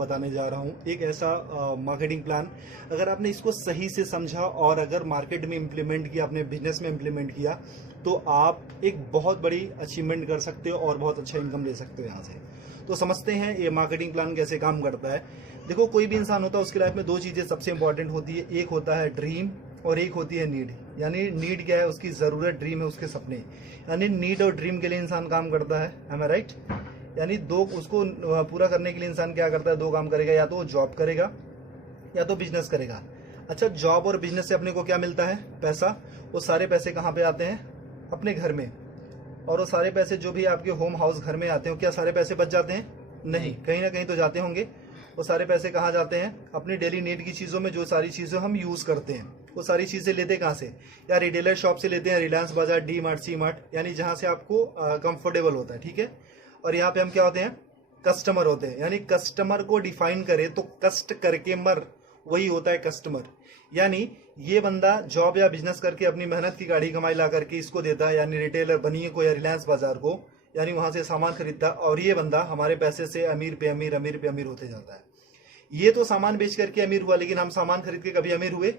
बताने जा रहा हूँ एक ऐसा मार्केटिंग प्लान। अगर आपने इसको सही से समझा और अगर मार्केट में इम्प्लीमेंट किया, अपने बिजनेस में इम्प्लीमेंट किया, तो आप एक बहुत बड़ी अचीवमेंट कर सकते हो और बहुत अच्छा इनकम ले सकते हो यहाँ से। तो समझते हैं ये मार्केटिंग प्लान कैसे काम करता है। देखो, कोई भी इंसान होता है उसकी लाइफ में दो चीज़ें सबसे इंपॉर्टेंट होती है, एक होता है ड्रीम और एक होती है नीड। यानी नीड क्या है? उसकी ज़रूरत, ड्रीम है उसके सपने। यानी नीड और ड्रीम के लिए इंसान काम करता है, एम आई राइट? यानी दो, उसको पूरा करने के लिए इंसान क्या करता है? दो काम करेगा, या तो वो जॉब करेगा या तो बिजनेस करेगा। अच्छा, जॉब और बिजनेस से अपने को क्या मिलता है? पैसा। वो सारे पैसे कहाँ पे आते हैं? अपने घर में। और वो सारे पैसे जो भी आपके होम हाउस घर में आते हैं, क्या सारे पैसे बच जाते हैं? नहीं, कहीं ना कहीं तो जाते होंगे। वो सारे पैसे कहाँ जाते हैं? अपनी डेली नीड की चीज़ों में, जो सारी चीज़ें हम यूज़ करते हैं। वो सारी चीज़ें लेते कहाँ से? या रिटेलर शॉप से लेते हैं, रिलायंस बाजार, डी मार्ट, सी मार्ट, यानी जहाँ से आपको कंफर्टेबल होता है, ठीक है। और यहाँ पे हम क्या होते हैं? कस्टमर होते हैं। यानी कस्टमर को डिफाइन करें तो कष्ट करके मर, वही होता है कस्टमर। यानी ये बंदा जॉब या बिजनेस करके अपनी मेहनत की गाड़ी कमाई ला करके इसको देता है, यानी रिटेलर बनिए को या रिलायंस बाजार को, यानी वहां से सामान खरीदता है, और ये बंदा हमारे पैसे से अमीर पे अमीर, अमीर पे अमीर होते जाता है। ये तो सामान बेच करके अमीर हुआ, लेकिन हम सामान खरीद के कभी अमीर हुए?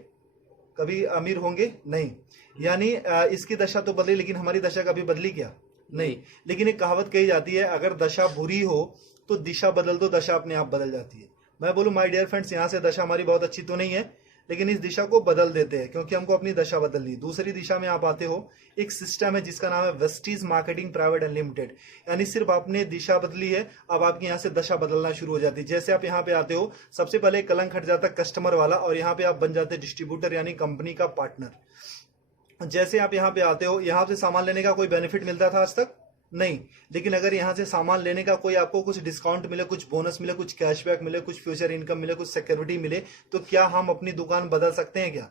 कभी अमीर होंगे? नहीं। यानी इसकी दशा तो बदली, लेकिन हमारी दशा कभी बदली क्या? नहीं। लेकिन एक कहावत कही जाती है, अगर दशा बुरी हो तो दिशा बदल दो, दशा अपने आप बदल जाती है। मैं बोलूं माय डियर फ्रेंड्स, यहाँ से दशा हमारी बहुत अच्छी तो नहीं है, लेकिन इस दिशा को बदल देते हैं, क्योंकि हमको अपनी दशा बदलनी। दूसरी दिशा में आप आते हो, एक सिस्टम है जिसका नाम है वेस्टीज मार्केटिंग प्राइवेट अनलिमिटेड। यानी सिर्फ आपने दिशा बदली है, अब आपकी यहाँ से दशा बदलना शुरू हो जाती है। जैसे आप यहाँ पे आते हो, सबसे पहले कलंक हट जाता है कस्टमर वाला, और यहाँ पे आप बन जाते हैं डिस्ट्रीब्यूटर, यानी कंपनी का पार्टनर। जैसे आप यहाँ पे आते हो, यहाँ से सामान लेने का कोई बेनिफिट मिलता था आज तक? नहीं। लेकिन अगर यहाँ से सामान लेने का कोई आपको कुछ डिस्काउंट मिले, कुछ बोनस मिले, कुछ कैशबैक मिले, कुछ फ्यूचर इनकम मिले, कुछ सिक्योरिटी मिले, तो क्या हम अपनी दुकान बदल सकते हैं? क्या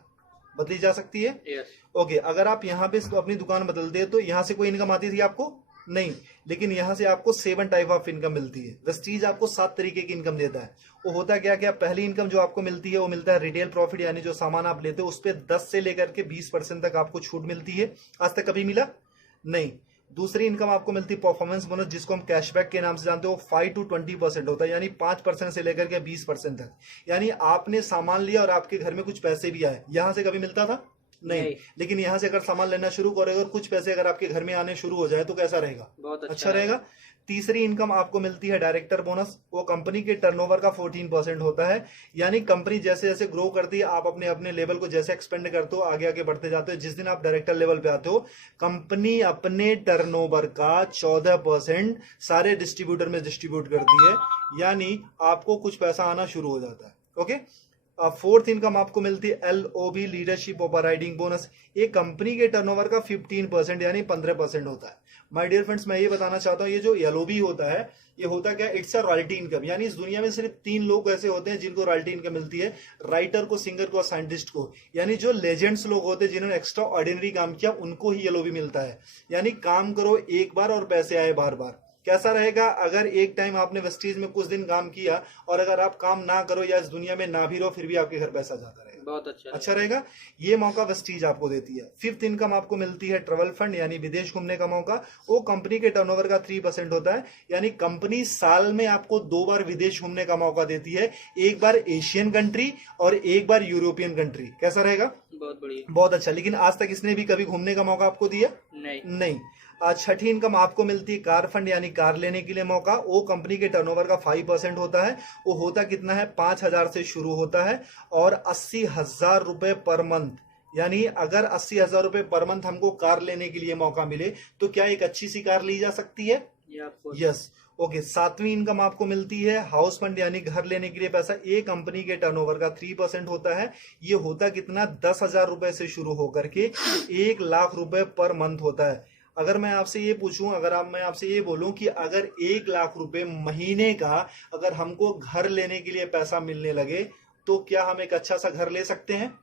बदली जा सकती है? ओके, अगर आप यहाँ पे अपनी दुकान बदलते हैं तो यहाँ से कोई इनकम आती थी आपको? नहीं। लेकिन यहाँ से आपको 7 टाइप ऑफ इनकम मिलती है। वेस्टीज आपको 7 तरीके की इनकम देता है। वो होता क्या क्या? पहली इनकम जो आपको मिलती है वो मिलता है रिटेल प्रॉफिट, यानी जो सामान आप लेते हो उस पर 10 से लेकर के 20% तक आपको छूट मिलती है। आज तक कभी मिला? नहीं। दूसरी इनकम आपको मिलती है परफॉर्मेंस बोनस, जिसको हम कैशबैक के नाम से जानते हो। 5 to 20% होता है, यानी 5% से लेकर के 20% तक। यानी आपने सामान लिया और आपके घर में कुछ पैसे भी आए, यहां से कभी मिलता था? नहीं। लेकिन यहाँ से अगर सामान लेना शुरू करोगे और कुछ पैसे अगर आपके घर में आने शुरू हो जाए तो कैसा रहेगा? बहुत अच्छा रहेगा। तीसरी इनकम आपको मिलती है डायरेक्टर बोनस। वो कंपनी के टर्नओवर का 14% होता है। यानी कंपनी जैसे जैसे ग्रो करती है, आप अपने अपने लेवल को जैसे एक्सपेंड करते हो, आगे आगे बढ़ते जाते हो, जिस दिन आप डायरेक्टर लेवल पे आते हो, कंपनी अपने टर्नओवर का 14% सारे डिस्ट्रीब्यूटर में डिस्ट्रीब्यूट करती है। यानी आपको कुछ पैसा आना शुरू हो जाता है। ओके। फोर्थ इनकम आपको मिलती है LOB, लीडरशिप ओवरराइडिंग बोनस। ये कंपनी के टर्नओवर का 15% यानी 15% होता है। माय डियर फ्रेंड्स, मैं ये बताना चाहता हूँ, ये जो LOB होता है, ये होता क्या? It's a royalty income. यानी इस दुनिया में सिर्फ 3 लोग ऐसे होते हैं जिनको रॉयल्टी इनकम मिलती है, राइटर को, सिंगर को और साइंटिस्ट को। यानी जो लेजेंड्स लोग होते हैं जिन्होंने एक्स्ट्रा ऑर्डिनरी काम किया, उनको ही LOB मिलता है। यानी काम करो एक बार और पैसे आए बार बार। कैसा रहेगा अगर एक टाइम आपने वेस्टीज में कुछ दिन काम किया और अगर आप काम ना करो या इस दुनिया में ना भी रहो, फिर भी आपके घर पैसा जाता रहेगा? बहुत अच्छा रहेगा। ये मौका वेस्टीज आपको देती है। फिफ्थ इनकम आपको मिलती है ट्रेवल फंड, यानी विदेश घूमने का मौका। वो कंपनी के टर्नओवर का 3% होता है। यानी कंपनी साल में आपको 2 बार विदेश घूमने का मौका देती है, एक बार एशियन कंट्री और एक बार यूरोपियन कंट्री। कैसा रहेगा? बहुत बढ़िया, बहुत अच्छा। लेकिन आज तक इसने भी कभी घूमने का मौका आपको दिया? नहीं। छठी इनकम आपको मिलती है कार फंड, यानी कार लेने के लिए मौका। वो कंपनी के टर्नओवर का 5% होता है। वो होता कितना है? 5,000 से शुरू होता है और 80,000 रुपए पर मंथ। यानी अगर 80,000 रुपए पर मंथ हमको कार लेने के लिए मौका मिले तो क्या एक अच्छी सी कार ली जा सकती है? यस। ओके। सातवीं इनकम आपको मिलती है हाउस फंड, यानी घर लेने के लिए पैसा। एक कंपनी के टर्नओवर का 3% होता है। ये होता कितना? 10,000 रुपए से शुरू होकर के 1 लाख रुपए पर मंथ होता है। अगर मैं आपसे ये पूछूं, मैं आपसे ये बोलूं कि अगर 1 लाख रुपए महीने का अगर हमको घर लेने के लिए पैसा मिलने लगे, तो क्या हम एक अच्छा सा घर ले सकते हैं?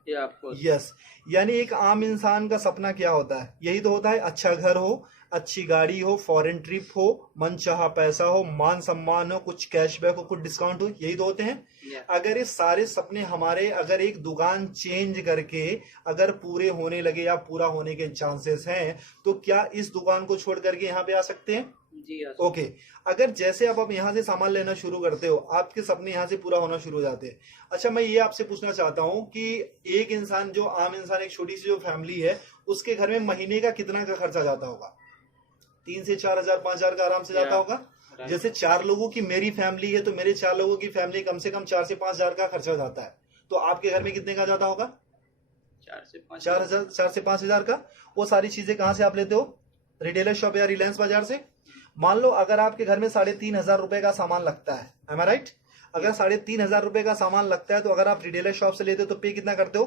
यस। यानी एक आम इंसान का सपना क्या होता है? यही तो होता है, अच्छा घर हो, अच्छी गाड़ी हो, फॉरेन ट्रिप हो, मनचाहा पैसा हो, मान सम्मान हो, कुछ कैशबैक हो, कुछ डिस्काउंट हो, यही तो होते हैं। अगर ये सारे सपने हमारे अगर एक दुकान चेंज करके अगर पूरे होने लगे या पूरा होने के चांसेस हैं, तो क्या इस दुकान को छोड़ करके यहाँ पे आ सकते हैं? जी हाँ। ओके। अगर जैसे आप यहाँ से सामान लेना शुरू करते हो, आपके सपने यहाँ से पूरा होना शुरू हो जाते हैं। अच्छा, मैं ये आपसे पूछना चाहता हूँ कि एक इंसान, जो आम इंसान, एक छोटी सी जो फैमिली है, उसके घर में महीने का कितना का खर्चा जाता होगा? 3 से 4 हजार, 5 हजार का आराम से जाता होगा। राइट। जैसे 4 लोगों की मेरी फैमिली है, तो मेरे 4 लोगों की फैमिली कम से कम 4 से 5 हजार का खर्चा जाता है। तो आपके घर में कितने का जाता होगा? 4 से 5 4 हजार, 4 से 5 हजार का। वो सारी चीजें कहाँ से आप लेते हो? रिटेलर शॉप या रिलायंस बाजार से। मान लो अगर आपके घर में 3,500 रुपए का सामान लगता है, एम आई राइट? अगर 3,500 रुपए का सामान लगता है, तो अगर आप रिटेलर शॉप से लेते हो तो पे कितना करते हो?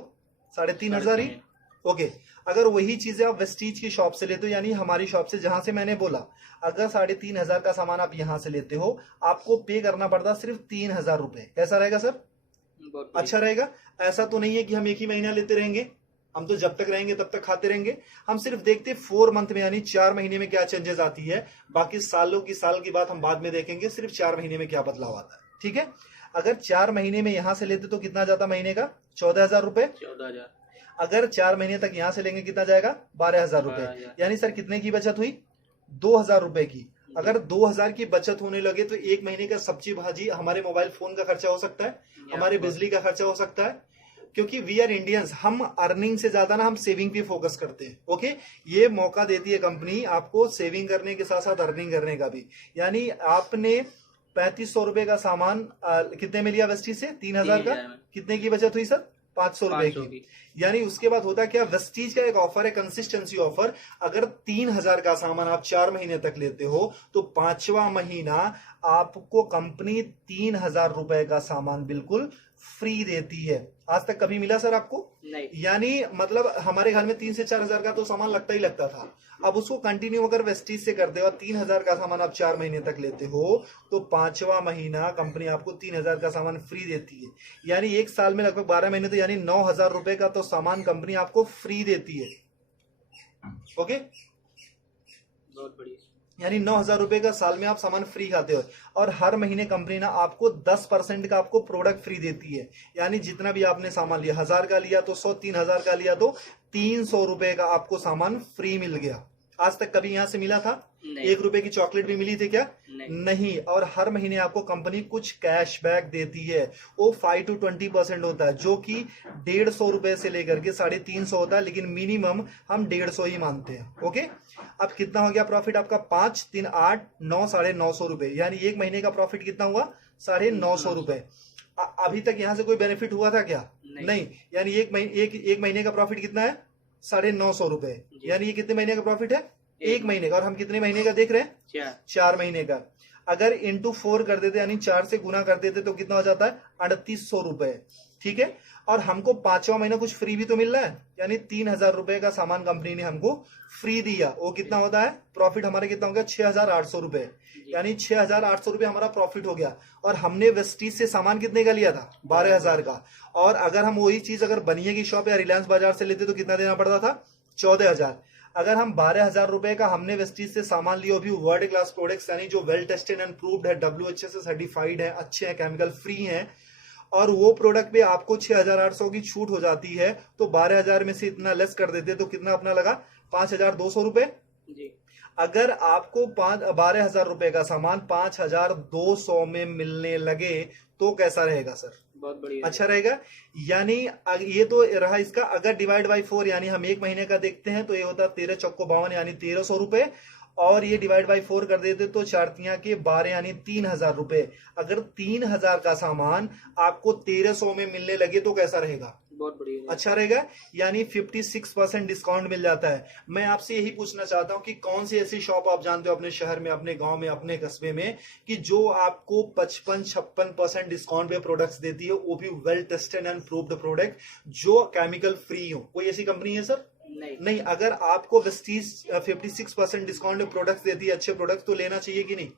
3,500 ही। ओके। अगर वही चीजें आप वेस्टीज की शॉप से लेते हो, यानी हमारी शॉप से, जहां से मैंने बोला, अगर 3,500 का सामान आप यहां से लेते हो, आपको पे करना पड़ता सिर्फ 3,000 रुपए। कैसा रहेगा सर? अच्छा रहेगा। ऐसा तो नहीं है कि हम एक ही महीना लेते रहेंगे, हम तो जब तक रहेंगे तब तक खाते रहेंगे। हम सिर्फ देखते 4 मंथ में, यानी 4 महीने में क्या चेंजेस आती है। बाकी सालों की साल की बात हम बाद में देखेंगे, सिर्फ 4 महीने में क्या बदलाव आता है। ठीक है। अगर 4 महीने में यहां से लेते तो कितना जाता महीने का? 14,000 रुपए। 14,000। अगर 4 महीने तक यहां से लेंगे, कितना जाएगा? 12,000 रुपए। 12,000। यानी सर कितने की बचत हुई? 2,000 रुपए की। अगर 2,000 की बचत होने लगे तो एक महीने का सब्जी भाजी, हमारे मोबाइल फोन का खर्चा हो सकता है, हमारे बिजली का खर्चा हो सकता है। क्योंकि वी आर इंडियंस, हम अर्निंग से ज्यादा ना हम सेविंग पे फोकस करते हैं। ओके। ये मौका देती है कंपनी आपको सेविंग करने के साथ साथ अर्निंग करने का भी। यानी आपने 3,500 रुपए का सामान कितने में लिया वेस्टीज से? 3,000 का। कितने की बचत हुई सर? 500 रुपए की। यानी उसके बाद होता क्या, वेस्टीज का एक ऑफर है, कंसिस्टेंसी ऑफर। अगर 3,000 का सामान आप 4 महीने तक लेते हो, तो 5वां महीना आपको कंपनी 3,000 रुपए का सामान बिल्कुल फ्री देती है। आज तक कभी मिला सर आपको? नहीं। यानी मतलब हमारे घर में 3 से 4 हजार का तो सामान लगता ही लगता था। अब उसको कंटिन्यू अगर वेस्टीज से करते हो, 3,000 का सामान आप 4 महीने तक लेते हो, तो 5वां महीना कंपनी आपको 3,000 का सामान फ्री देती है। यानी एक साल में लगभग 12 महीने, तो यानी 9,000 रुपए का तो सामान कंपनी आपको फ्री देती है। ओके। बहुत बढ़िया। यानी 9,000 रुपए का साल में आप सामान फ्री खाते हो। और हर महीने कंपनी ना आपको 10% का आपको प्रोडक्ट फ्री देती है। यानी जितना भी आपने सामान लिया, 1,000 का लिया तो 100, 3,000 का लिया तो 300 रुपए का आपको सामान फ्री मिल गया। आज तक कभी यहां से मिला था? 1 रुपए की चॉकलेट भी मिली थी क्या? नहीं। और हर महीने आपको कंपनी कुछ कैशबैक देती है, वो 5 to 20% होता है, जो कि 150 रुपए से लेकर के 350 होता है, लेकिन मिनिमम हम 150 ही मानते हैं। ओके। अब कितना हो गया प्रॉफिट आपका? 5, 3, 8, 9, 950 रुपए। यानी एक महीने का प्रॉफिट कितना हुआ? 950 रुपए। अभी तक यहां से कोई बेनिफिट हुआ था क्या? नहीं। यानी एक महीने का प्रॉफिट कितना है? 950 रुपए। यानी ये कितने महीने का प्रॉफिट है? एक महीने का। और हम कितने महीने का देख रहे हैं? 4 महीने का। अगर इंटू 4 कर देते, यानी 4 से गुना कर देते, तो कितना हो जाता है? 3,800 रुपए। ठीक है। और हमको 5वां महीना कुछ फ्री भी तो मिल रहा है, यानी 3,000 रुपए का सामान कंपनी ने हमको फ्री दिया। वो कितना होता है? प्रॉफिट हमारा कितना हो गया? 6,800 रुपए। यानी 6,800 रुपए हमारा प्रॉफिट हो गया। और हमने वेस्टीज से सामान कितने का लिया था? 12,000 का। और अगर हम वही चीज अगर बनिए की शॉप या रिलायंस बाजार से लेते तो कितना देना पड़ता था? 14,000। अगर हम 12,000 रुपए का हमने वेस्टीज से सामान लिया, भी वर्ल्ड क्लास प्रोडक्ट्स, यानी जो वेल टेस्टेड एंड प्रूव्ड है, WHA से सर्टिफाइड है, अच्छे हैं, केमिकल फ्री हैं, और वो प्रोडक्ट पे आपको 6,800 की छूट हो जाती है, तो 12,000 में से इतना लेस कर देते तो कितना अपना लगा? 5,200 रुपए। अगर आपको 12,000 रुपए का सामान 5,200 में मिलने लगे तो कैसा रहेगा सर? बहुत बढ़िया। अच्छा रहेगा। यानी ये तो रहा इसका। अगर डिवाइड बाई 4, यानी हम एक महीने का देखते हैं, तो ये होता है 13 चौको 52, यानी 1,300 रुपए। और ये डिवाइड बाई 4 कर देते तो 4 के 12, यानी 3,000 रुपए। अगर 3,000 का सामान आपको 1,300 में मिलने लगे तो कैसा रहेगा? बहुत बढ़िया। अच्छा रहेगा। यानी 56% डिस्काउंट मिल जाता है। मैं आपसे यही पूछना चाहता हूं कि कौन सी ऐसी शॉप आप जानते हो अपने शहर में, अपने गांव में, अपने कस्बे में, कि जो आपको 55-56% डिस्काउंट पे प्रोडक्ट्स देती है, वो भी well tested and proved product, जो केमिकल फ्री हो? कोई ऐसी कंपनी है सर? नहीं। अगर आपको वेस्टीज 56% डिस्काउंट में प्रोडक्ट्स देती है, अच्छे प्रोडक्ट्स, तो लेना चाहिए कि नहीं?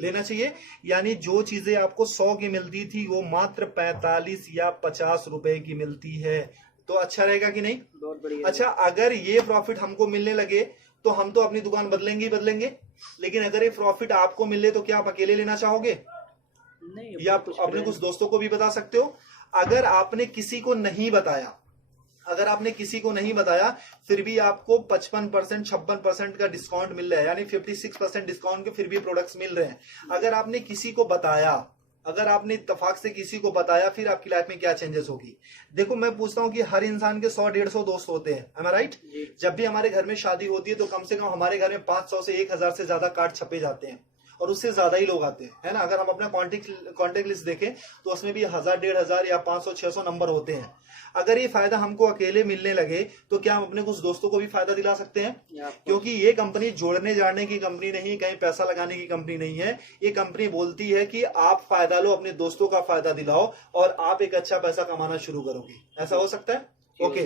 लेना चाहिए। यानी जो चीजें आपको 100 की मिलती थी, वो मात्र 45 या 50 रुपए की मिलती है। तो अच्छा रहेगा कि नहीं? बहुत बढ़िया। अच्छा, अगर ये प्रॉफिट हमको मिलने लगे तो हम तो अपनी दुकान बदलेंगे ही बदलेंगे, लेकिन अगर ये प्रॉफिट आपको मिले तो क्या आप अकेले लेना चाहोगे? नहीं। या आप अपने कुछ दोस्तों को भी बता सकते हो। अगर आपने किसी को नहीं बताया, अगर आपने किसी को नहीं बताया फिर भी आपको 55% 56% का डिस्काउंट मिल रहा है, यानी 56% डिस्काउंट के फिर भी प्रोडक्ट्स मिल रहे हैं। अगर आपने किसी को बताया, अगर आपने इत्तेफाक से किसी को बताया, फिर आपकी लाइफ में क्या चेंजेस होगी। देखो मैं पूछता हूं कि हर इंसान के 100-150 दोस्त होते हैं, am I right? जब भी हमारे घर में शादी होती है तो कम से कम हमारे घर में 500 से 1000 से ज्यादा कार्ड छपे जाते हैं और उससे ज्यादा ही लोग आते हैं, है ना। अगर हम अपना कॉन्टेक्ट लिस्ट देखें तो उसमें भी 1000-1500 या 500-600 नंबर होते हैं। अगर ये फायदा हमको अकेले मिलने लगे तो क्या हम अपने कुछ दोस्तों को भी फायदा दिला सकते हैं? क्योंकि ये कंपनी जोड़ने जाने की कंपनी नहीं, कहीं पैसा लगाने की कंपनी नहीं है। ये कंपनी बोलती है कि आप फायदा लो, अपने दोस्तों का फायदा दिलाओ और आप एक अच्छा पैसा कमाना शुरू करोगे। ऐसा हो सकता है? ओके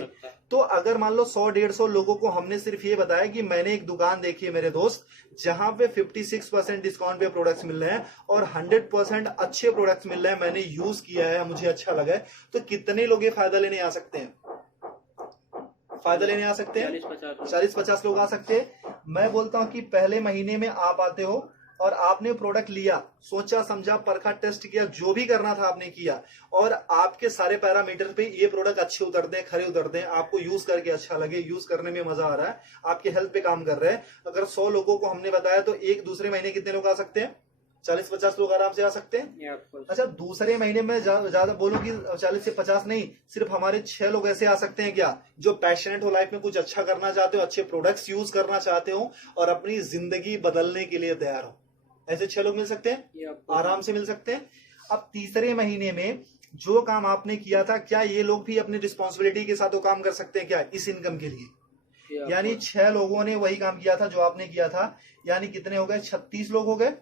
तो अगर मान लो 100-150 लोगों को हमने सिर्फ ये बताया कि मैंने एक दुकान देखी है मेरे दोस्त जहां पे 56% डिस्काउंट पे प्रोडक्ट्स मिल रहे हैं और 100% अच्छे प्रोडक्ट्स मिल रहे हैं, मैंने यूज किया है, मुझे अच्छा लगा है, तो कितने लोग ये फायदा लेने आ सकते हैं? फायदा लेने आ सकते हैं 40-50 लोग आ सकते हैं। मैं बोलता हूं कि पहले महीने में आप आते हो और आपने प्रोडक्ट लिया, सोचा समझा, परखा, टेस्ट किया, जो भी करना था आपने किया और आपके सारे पैरामीटर पे ये प्रोडक्ट अच्छे उतरते हैं, खरे उतरते हैं, आपको यूज करके अच्छा लगे, यूज करने में मजा आ रहा है, आपके हेल्थ पे काम कर रहे हैं। अगर 100 लोगों को हमने बताया तो एक दूसरे महीने कितने लोग आ सकते हैं? 40-50 लोग आराम से आ सकते हैं। अच्छा दूसरे महीने में ज्यादा बोलूं कि 40 से 50 नहीं, सिर्फ हमारे 6 लोग ऐसे आ सकते हैं क्या जो पैशनेट हो, लाइफ में कुछ अच्छा करना चाहते हो, अच्छे प्रोडक्ट्स यूज करना चाहते हो और अपनी जिंदगी बदलने के लिए तैयार हो। ऐसे 6 लोग मिल सकते हैं, आराम से मिल सकते हैं। अब तीसरे महीने में जो काम आपने किया था, क्या ये लोग भी अपनी रिस्पॉन्सिबिलिटी के साथ वो काम कर सकते हैं क्या इस इनकम के लिए? यानी 6 लोगों ने वही काम किया था जो आपने किया था, यानी कितने हो गए? 36 लोग हो गए।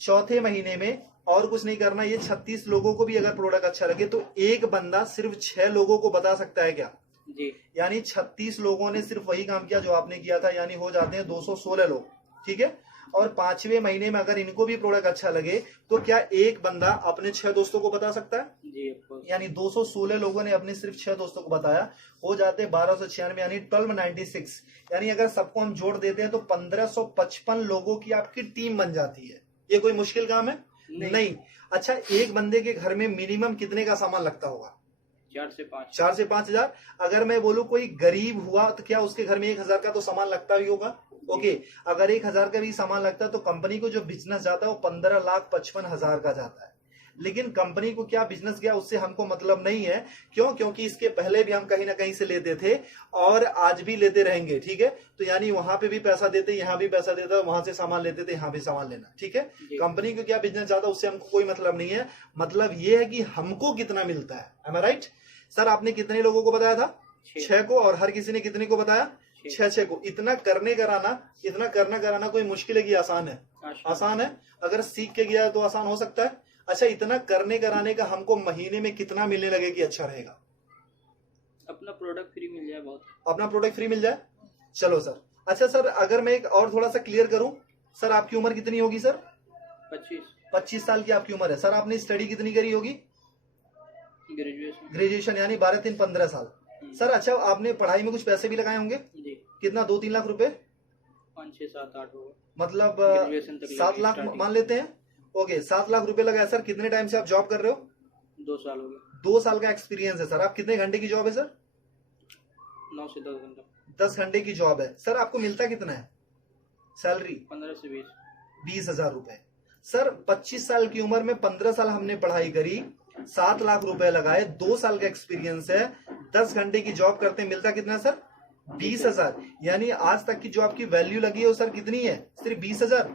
चौथे महीने में और कुछ नहीं करना, ये 36 लोगों को भी अगर प्रोडक्ट अच्छा लगे तो एक बंदा सिर्फ 6 लोगों को बता सकता है क्या जी? यानी 36 लोगों ने सिर्फ वही काम किया जो आपने किया था, यानी हो जाते हैं 216 लोग, ठीक है। और 5वें महीने में अगर इनको भी प्रोडक्ट अच्छा लगे तो क्या एक बंदा अपने 6 दोस्तों को बता सकता है जी? यानी 216 लोगों ने अपने सिर्फ 6 दोस्तों को बताया, हो जाते 1296 यानी 1296, यानी अगर सबको हम जोड़ देते हैं तो 1555 लोगों की आपकी टीम बन जाती है। ये कोई मुश्किल काम है? नहीं। अच्छा एक बंदे के घर में मिनिमम कितने का सामान लगता होगा? 4 से 5 हजार। अगर मैं बोलूं कोई गरीब हुआ तो क्या उसके घर में 1000 का तो सामान लगता भी होगा? ओके अगर 1000 का भी सामान लगता है तो कंपनी को जो बिजनेस जाता है वो 15,55,000 का जाता है। लेकिन कंपनी को क्या बिजनेस गया उससे हमको मतलब नहीं है। क्यों? क्योंकि इसके पहले भी हम कहीं ना कहीं से लेते थे और आज भी लेते रहेंगे, ठीक है। तो यानी वहां पे भी पैसा देते, यहाँ भी पैसा देता, वहां से सामान लेते थे, यहाँ भी सामान लेना, ठीक है। कंपनी को क्या बिजनेस जाता उससे हमको कोई मतलब नहीं है। मतलब ये है कि हमको कितना मिलता है। एम आई राइट? सर आपने कितने लोगों को बताया था? 6 को। और हर किसी ने कितने को बताया? 6 को। इतना करने कराना कोई मुश्किल है कि आसान है? आसान है। अगर सीख के गया तो आसान हो सकता है। अच्छा इतना करने कराने का हमको महीने में कितना मिलने लगे कि अच्छा रहेगा? अपना प्रोडक्ट फ्री मिल जाए, बहुत अपना प्रोडक्ट फ्री मिल जाए। चलो सर। अच्छा सर अगर मैं एक और थोड़ा सा क्लियर करूं, सर आपकी उम्र कितनी होगी सर? 25 साल की आपकी उम्र है। सर आपने स्टडी कितनी करी होगी? ग्रेजुएशन यानी 12-3-15 साल। सर अच्छा आपने पढ़ाई में कुछ पैसे भी लगाए होंगे जी? कितना? 2-3 लाख रुपए? 5-6-7-8 होगा, मतलब 7 लाख मान लेते हैं। ओके 7 लाख रुपए लगाया। सर कितने टाइम से आप जॉब कर रहे हो? 2 साल हो गए। 2 साल का एक्सपीरियंस है सर। आप कितने घंटे की जॉब है सर? 9 से 10 घंटा। 10 घंटे की जॉब है। सर आपको मिलता कितना है सैलरी? 15 से 20 हजार रुपए। सर 25 साल की उम्र में 15 साल हमने पढ़ाई करी, 7 लाख रुपए लगाए, 2 साल का एक्सपीरियंस है, 10 घंटे की जॉब करते मिलता कितना सर? 20,000। यानी आज तक की जो आपकी वैल्यू लगी है वो सर कितनी है? सिर्फ 20,000।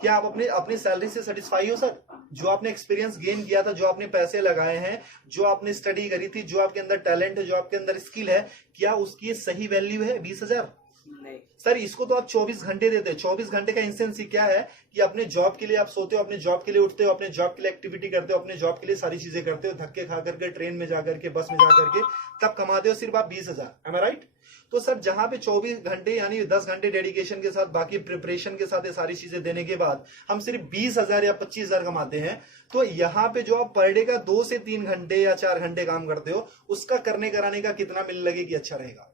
क्या आप अपनी सैलरी से सेटिस्फाई हो सर? जो आपने एक्सपीरियंस गेन किया था, जो आपने पैसे लगाए हैं, जो आपने स्टडी करी थी, जो आपके अंदर टैलेंट है, जो आपके अंदर स्किल है, क्या उसकी सही वैल्यू है 20,000? नहीं सर। इसको तो आप 24 घंटे देते हैं। 24 घंटे का इंसेंस क्या है कि अपने जॉब के लिए आप सोते हो, अपने जॉब के लिए उठते हो, अपने जॉब के लिए एक्टिविटी करते हो, अपने जॉब के लिए सारी चीजें करते हो, धक्के खा करके, ट्रेन में जाकर के, बस में जाकर के, तब कमाते हो सिर्फ आप 20,000। एम आई राइट? तो सर जहां पे 24 घंटे यानी 10 घंटे डेडिकेशन के साथ, बाकी प्रिपरेशन के साथ ये सारी चीजें देने के बाद हम सिर्फ 20,000 या 25,000 कमाते हैं, तो यहाँ पे जो आप पर डे का 2 से 3 घंटे या 4 घंटे काम करते हो, उसका करने कराने का कितना मिलने लगे कि अच्छा रहेगा?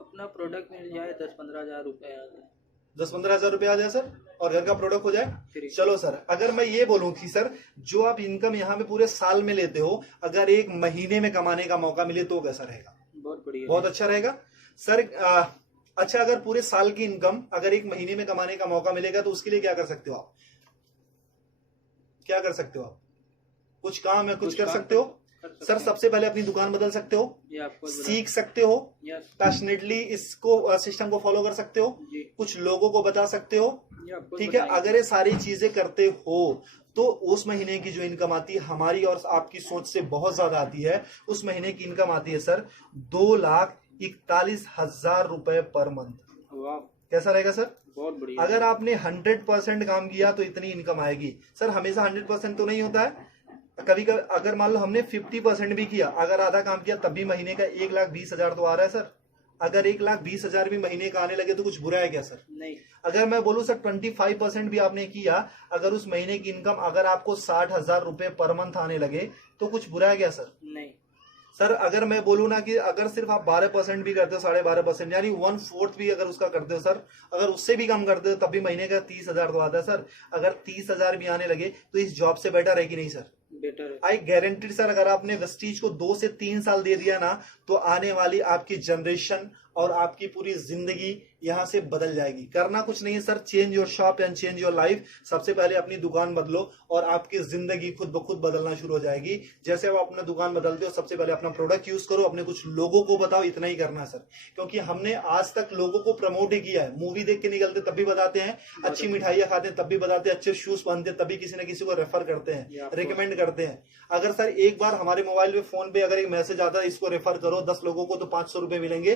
अपना प्रोडक्ट मिल जाए 10-15 हजार रुपए आ जाए। 10-15 हजार रुपए आ जाए सर, और घर का प्रोडक्ट हो जाए। चलो सर अगर मैं ये बोलूं कि सर जो आप इनकम यहाँ पे पूरे साल में लेते हो, अगर एक महीने में कमाने का मौका मिले तो कैसा रहेगा? बहुत बढ़िया। बहुत अच्छा रहेगा सर। अच्छा, अगर पूरे साल की इनकम अगर एक महीने में कमाने का मौका मिलेगा तो उसके लिए क्या कर सकते हो आप? क्या कर सकते हो आप? कुछ काम है, कुछ कर सकते हो सर? सबसे पहले अपनी दुकान बदल सकते हो, ये आपको सीख सकते हो, पैशनेटली इसको सिस्टम को फॉलो कर सकते हो, कुछ लोगों को बता सकते हो, ठीक है। अगर ये सारी चीजें करते हो तो उस महीने की जो इनकम आती है हमारी और आपकी सोच से बहुत ज्यादा आती है। उस महीने की इनकम आती है सर 2,41,000 रुपए पर मंथ। वाह, कैसा रहेगा सर? बहुत बढ़िया। अगर आपने 100% काम किया तो इतनी इनकम आएगी सर। हमेशा 100% तो नहीं होता है, कभी कभी अगर मान लो हमने 50% भी किया, अगर आधा काम किया तब भी महीने का 1,20,000 तो आ रहा है सर। अगर 1,20,000 भी महीने का आने लगे तो कुछ बुरा है क्या सर? नहीं। अगर मैं बोलूं सर 25% भी आपने किया, अगर उस महीने की इनकम अगर आपको 60,000 रुपए पर मंथ आने लगे तो कुछ बुरा है क्या सर? नहीं सर अगर मैं बोलूं ना कि अगर सिर्फ आप 12% भी करते हो, 12.5% यानी 1/4 भी अगर उसका करते हो सर, अगर उससे भी कम करते हो तब भी महीने का 30,000 तो आता है सर। अगर 30,000 भी आने लगे तो इस जॉब से बेटर है कि नहीं सर? बेटर है। आई गारंटी सर, अगर आपने वेस्टीज को 2 से 3 साल दे दिया ना तो आने वाली आपकी जनरेशन और आपकी पूरी जिंदगी यहां से बदल जाएगी। करना कुछ नहीं है sir, change your shop and change your life. सबसे पहले अपनी दुकान बदलो और आपकी जिंदगी खुद ब खुद बदलना शुरू हो जाएगी। जैसे आप अपना दुकान बदलते हो, सबसे पहले अपना प्रोडक्ट यूज करो, अपने कुछ लोगों को बताओ, इतना ही करना है सर। क्योंकि हमने आज तक लोगों को प्रमोट ही किया है। मूवी देख के निकलते तब भी बताते हैं, अच्छी मिठाइयां खाते हैं तब भी बताते हैं, अच्छे शूज पहनते हैं तभी किसी न किसी को रेफर करते हैं, रिकमेंड करते हैं। अगर सर एक बार हमारे मोबाइल पे फोन पे अगर एक मैसेज आता है इसको रेफर करो 10 लोगों को तो 500 रुपए मिलेंगे,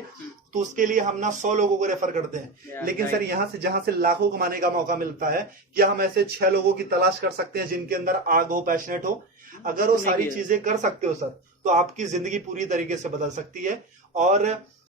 तो उसके लिए हम ना 100 लोगों को रेफर करते हैं। लेकिन सर यहाँ से जहां से लाखों कमाने का मौका मिलता है, क्या हम ऐसे 6 लोगों की तलाश कर सकते हैं जिनके अंदर आग हो, पैशनेट हो? अगर वो सारी चीजें कर सकते हो सर तो आपकी जिंदगी पूरी तरीके से बदल सकती है। और